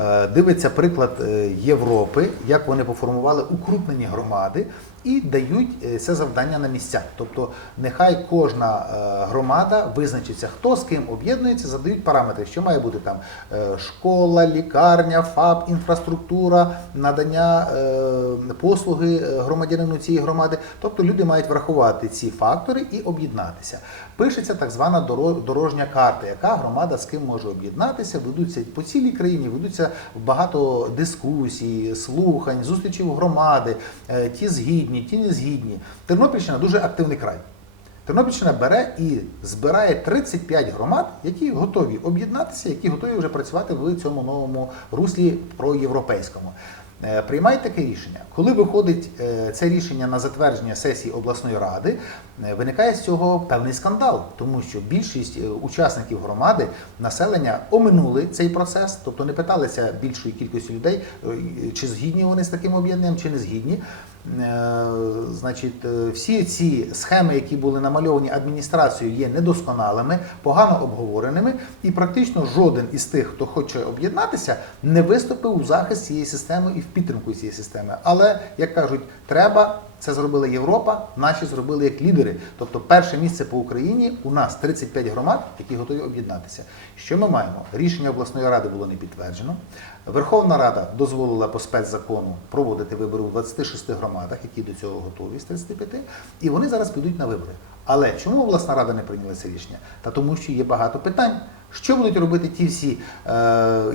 е, дивиться приклад е, Європи, як вони поформували укрупнені громади і дають е, це завдання на місцях. Тобто, нехай кожна громада визначиться, хто з ким об'єднується, задають параметри, що має бути там школа, лікарня, ФАП, інфраструктура, надання послуги громадянину цієї громади. Тобто люди мають врахувати ці фактори і об'єднатися. Пишеться так звана дорожня карта, яка громада з ким може об'єднатися. Ведуться по цілій країні, ведуться багато дискусій, слухань, зустрічей громади, е, ті згідні, ті не згідні. Тернопільщина дуже активний край. Тернопільщина бере і збирає 35 громад, які готові об'єднатися, які готові вже працювати в цьому новому руслі проєвропейському. Е, Приймають таке рішення. Коли виходить е, це рішення на затвердження сесії обласної ради, е, виникає з цього певний скандал, тому що більшість учасників громади населення оминули цей процес, тобто не питалися більшої кількості людей, чи згідні вони з таким об'єднанням, чи не згідні. Значить, всі ці схеми, які були намальовані адміністрацією, є недосконалими, погано обговореними, і практично жоден із тих, хто хоче об'єднатися, не виступив у захист цієї системи і в підтримку цієї системи. Але як кажуть, треба. Це зробила Європа, наші зробили як лідери. Тобто, перше місце по Україні у нас 35 громад, які готові об'єднатися. Що ми маємо? Рішення обласної ради було не підтверджено. Верховна Рада дозволила по спецзакону проводити вибори у 26 громадах, які до цього готові з 35, і вони зараз підуть на вибори. Але чому обласна рада не прийняла це рішення? Та тому, що є багато питань. Що будуть робити ті всі, е,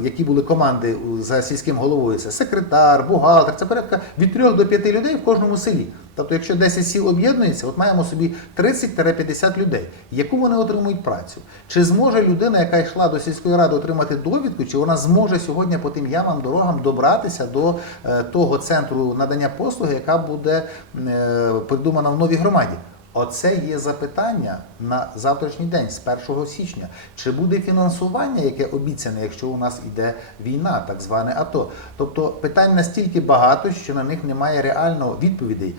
які були команди за сільським головою? Це секретар, бухгалтер, це порядка від 3 до 5 людей в кожному селі. Тобто, якщо 10 сіл об'єднується, от маємо собі 30-50 людей. Яку вони отримують працю? Чи зможе людина, яка йшла до сільської ради, отримати довідку, чи вона зможе сьогодні по тим ямам, дорогам добратися до е, того центру надання послуги, яка буде е, придумана в новій громаді? Оце є запитання на завтрашній день, з 1 січня. Чи буде фінансування, яке обіцяне, якщо у нас йде війна, так зване АТО? Тобто питань настільки багато, що на них немає реально відповідей.